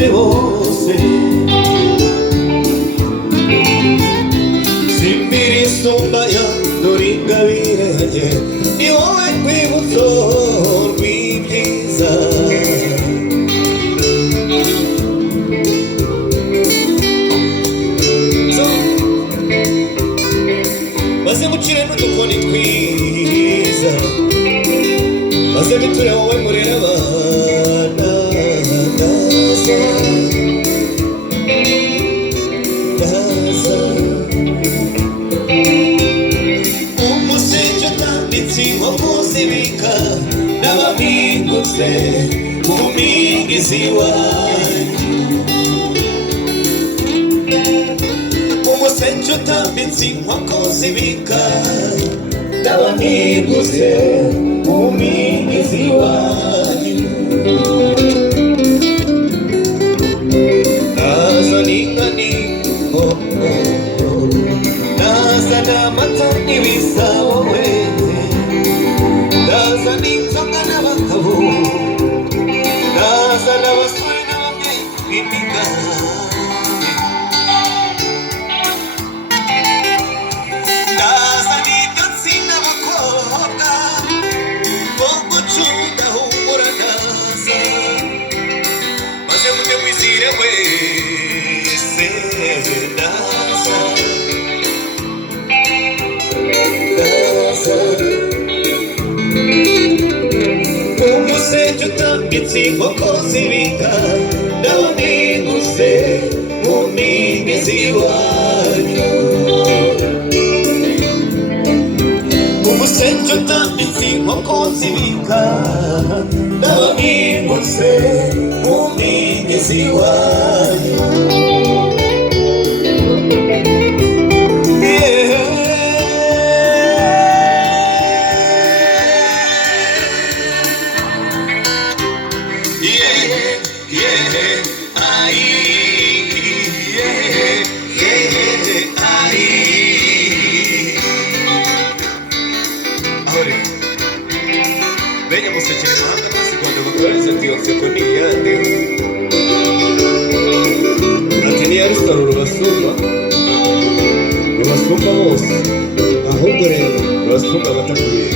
bose bose simbira isumba yandura ingabire ni wowe rwibutso rw'ibyiza maze mucire n'udukoni twiza maze biture wowe murera abana ndaza umuseke utambitse inkoko zibika n'ababiguze mu migezi wanyu umuseke utambitse inkoko zibika n'ababiguze mu migezi wanyu nazana inka n'inko nazana amata n'ibisabo we nazana inzoga n'abagabo nazana abasore n'ababyeyi b'imigani nazana ibyatsi n'abakobwa bo gucunda humura naza maze mujye mwizire wese naza umuseke utambitse inkoko zibika n'ababiguze mu migezi wanyu umuseke utambitse inkoko zibika n'ababiguze mu migezi wanyu venha musekere mahanga twese Rwanda bakoraniza ati yonseko ni iyande ati niyo ari saro rubasumba bose ahubwo rero rubasumba abatakuriye